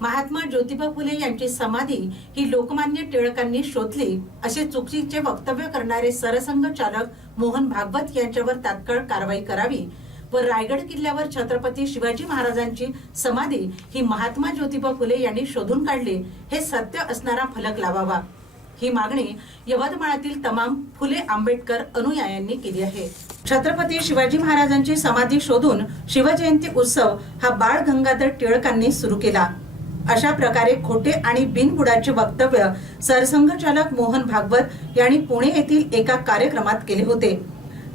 महात्मा ज्योतिबा फुले यांची समाधी ही लोकमान्य टिळकांनी शोधली. असे चुकीचे वक्तव्य करणारे सरसंघ चालक मोहन भागवत यांच्यावर तात्काळ कारवाई करावी व रायगड किल्ल्यावर छत्रपती शिवाजी महाराजांची समाधी ही महात्मा ज्योतिबा फुले यांनी शोधून काढली. हे सत्य असणारा फलक लावावा. ही मागणी यवतमाळातील तमाम फुले आंबेडकर अनुयायांनी केली आहे. छत्रपती शिवाजी महाराजांची समाधी शोधून शिवजयंती उत्सव हा बाळ गंगाधर टिळकांनी सुरू केला. अशा प्रकारे खोटे आणि बिनबुडाचे वक्तव्य सरसंघचालक मोहन भागवत यांनी पुणे येथील एका कार्यक्रमात केले होते.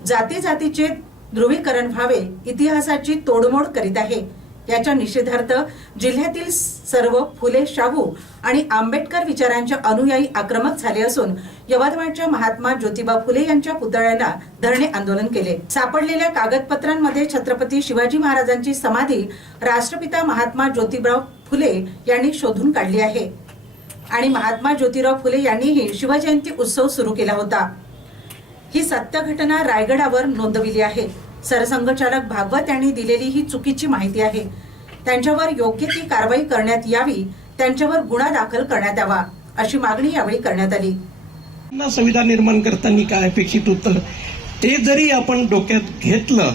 जाती जातीचे ध्रुवीकरण व्हावे इतिहासाची तोडमोड करीत आहे. याच्या निषेधार्थ जिल्ह्यातील सर्व फुले शाहू आणि आंबेडकर विचारांच्या अनुयायी आक्रमक झाले असून यवतमाळच्या महात्मा ज्योतिबा फुले यांच्या पुतळ्याला धरणे आंदोलन केले. सापडलेल्या कागदपत्रांमध्ये छत्रपती शिवाजी महाराजांची समाधी राष्ट्रपिता महात्मा ज्योतिबराव फुले यांनी शोधून काढली आहे. आणि महात्मा ज्योतिराव फुले यांनीही शिवजयंती उत्सव सुरू केला होता. ही सत्य घटना रायगडावर नोंदविली आहे. सरसंघचालक भागवत यांनी दिलेली ही चुकीची माहिती आहे. त्यांच्यावर योग्य ती कारवाई करण्यात यावी त्यांच्यावर गुन्हा दाखल करण्यात यावा अशी मागणी यावेळी करण्यात आली. संविधान निर्माण करताना काय अपेक्षित होतं? ते जरी आपण डोक्यात घेतलं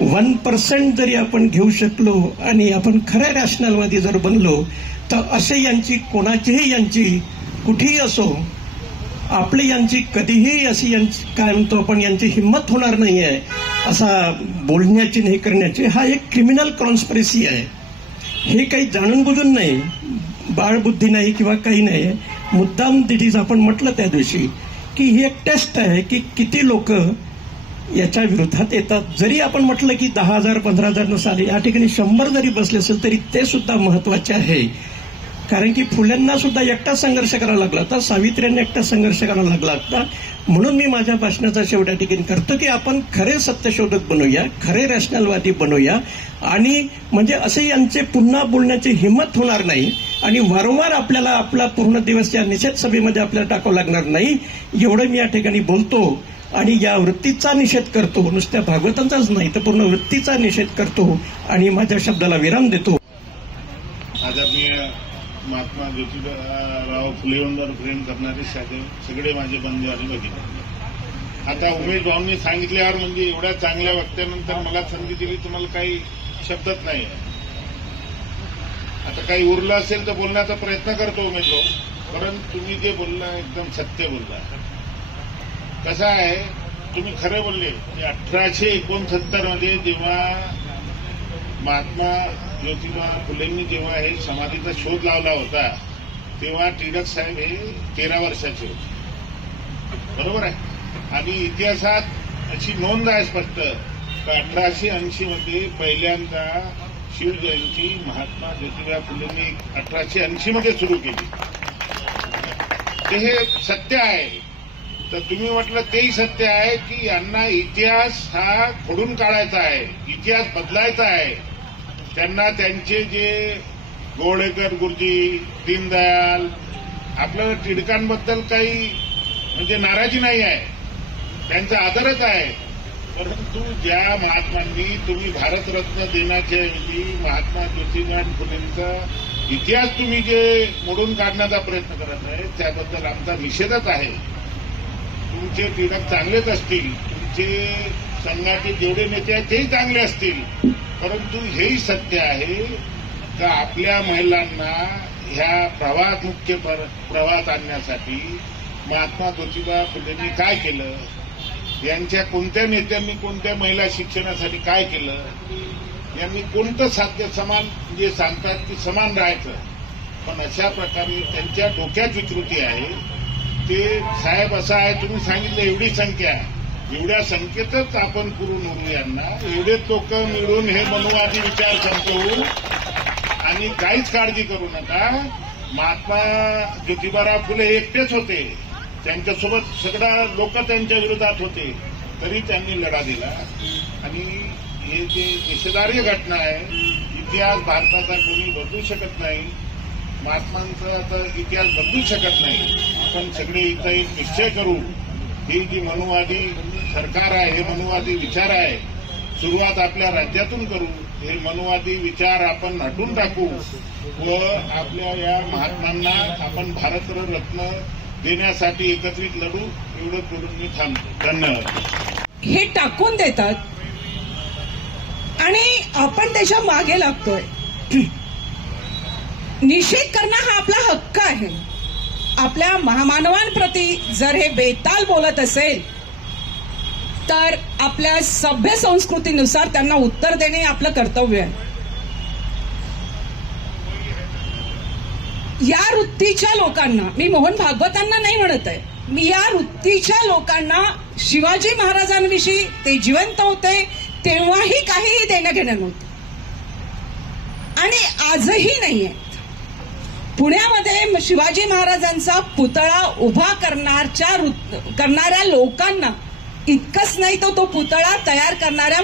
वन पर्सेंट जरी आपण घेऊ शकलो आणि आपण खऱ्या रॅशनलमध्ये जर बनलो तर असे यांची कोणाचीही यांची कुठेही असो आपली यांची कधीही अशी यांची काय म्हणतो आपण यांची हिंमत होणार नाही आहे असा बोलण्याची नाही करण्याची हा एक क्रिमिनल कॉन्स्परेसी आहे. हे काही जाणून बुजून नाही बाळबुद्धी नाही किंवा काही नाही मुद्दाम दिटीज आपण म्हटलं त्या दिवशी की ही एक टेस्ट आहे की किती लोक याच्या विरोधात येतात. जरी आपण म्हटलं की दहा हजार पंधरा हजार नसाले या ठिकाणी शंभर जरी बसले असेल तरी ते सुद्धा महत्त्वाचे आहे. कारण की फुल्यांना सुद्धा एकटा संघर्ष करावा लागला होता. सावित्र्यांना एकटा संघर्ष करावा लागला होता. म्हणून मी माझ्या भाषणाचा शेवट्या ठिकाणी करतो की आपण खरे सत्यशोधक बनवूया खरे रॅशनलवादी बनवूया आणि म्हणजे असे यांचे पुन्हा बोलण्याची हिंमत होणार नाही. आणि वारंवार आपल्याला आपला पूर्ण दिवस या निषेध सभेमध्ये आपल्याला टाकावं लागणार नाही एवढं मी या ठिकाणी बोलतो. आणि या वृत्तीचा निषेध करतो. नुसत्या भागवतांचाच नाही तर पूर्ण वृत्तीचा निषेध करतो आणि माझ्या शब्दाला विराम देतो. आदरणीय महात्मा ज्योतिराव फुलेवंदर प्रेम करणारे सगळे सगळे माझे बंधू आणि भगिनी. आता उमेश भाऊंनी सांगितल्यावर म्हणजे एवढ्या चांगल्या वक्त्यानंतर मला संधी दिली तुम्हाला काही शब्दच नाही. आता काही उरलं असेल तर बोलण्याचा प्रयत्न करतो उमेदवार. भाऊ परंतु तुम्ही जे बोलला एकदम सत्य बोलला. कसं आहे तुम्ही खरे बोलले. की अठराशे एकोणसत्तरमध्ये जेव्हा महात्मा ज्योतिबा फुलेंनी जेव्हा हे समाधीचा शोध लावला होता तेव्हा टिळक साहेब हे तेरा वर्षाचे होते. बरोबर आहे? आणि इतिहासात अशी नोंद आहे स्पष्ट. की अठराशे ऐंशी मध्ये पहिल्यांदा शिवजयंती महात्मा ज्योतिराव फुलेंनी अठराशे ऐंशी मध्ये सुरू केली. ते हे सत्य आहे. तर तुम्ही म्हटलं तेही सत्य आहे की यांना इतिहास हा खोडून काढायचा आहे इतिहास बदलायचा आहे. त्यांना त्यांचे जे गोवळेकर गुरुजी दीनदयाल आपल्याला टिळकांबद्दल काही म्हणजे नाराजी नाही आहे. त्यांचा आदरच आहे. परंतु ज्या महात्मांनी तुम्ही भारतरत्न देण्याच्या ऐवजी महात्मा ज्योतिबा फुलेंचा इतिहास तुम्ही जे मोडून काढण्याचा प्रयत्न करत आहे त्याबद्दल आमचा निषेधच आहे. तुमचे टिळक चांगलेच असतील तुमचे संघाचे जेवढे नेते आहेत तेही चांगले असतील. परंतु हेही सत्य आहे का आपल्या महिलांना ह्या प्रवाहात मुख्य पर- प्रवाहात आणण्यासाठी महात्मा ज्योतिबा फुलेंनी काय केलं? यांच्या कोणत्या नेत्यांनी कोणत्या महिला शिक्षणासाठी काय केलं? यांनी कोणतं साध्य समान जे सांगतात की समान राहायचं? पण अशा प्रकारे त्यांच्या डोक्यात विकृती आहे. ते साहेब असं आहे तुम्ही सांगितलं एवढी संख्या. एवढ्या संख्येतच आपण करून उरू यांना. एवढेच लोक मिळून हे मनुवादी विचार संपवून आणि काहीच काळजी करू नका. महात्मा ज्योतिबाराव फुले एकटेच होते. त्यांच्यासोबत सगळ्या लोक त्यांच्या विरोधात होते तरी त्यांनी लढा दिला. आणि हे जे निषेधार्य घटना आहे इतिहास भारताचा कोणी बदलू शकत नाही महात्मांचा आता इतिहास बदलू शकत नाही. आपण सगळे इथं एक निश्चय करू ही जी मनुवादी सरकार आहे हे मनुवादी विचार आहे सुरुवात आपल्या राज्यातून करू. हे मनुवादी विचार आपण हटून टाकू व आपल्या या महात्मांना आपण भारतरत्न देण्यासाठी एकत्रित लढू एवढं करून मी थांबतो. धन्यवाद. हे टाकून देतात. आणि आपण त्याच्यामागे लागतोय. निषेध करणं हा आपला हक्क आहे. आपल्या महामानवांप्रती जर हे बेताल बोलत असेल तर आपल्या सभ्य संस्कृतीनुसार त्यांना उत्तर देणे हे आपलं कर्तव्य आहे. या वृत्तीच्या लोकांना मी मोहन भागवतांना नाही म्हणत आहे. मी या वृत्तीच्या लोकांना शिवाजी महाराजांविषयी ते जिवंत होते तेव्हाही काहीही देणं घेणं नव्हतं. आणि आजही नाहीये. पुण्यामध्ये शिवाजी महाराजांचा पुतळा उभा करणारच्या करणाऱ्या लोकांना इतकंच नाही तर तो पुतळा तयार करणाऱ्या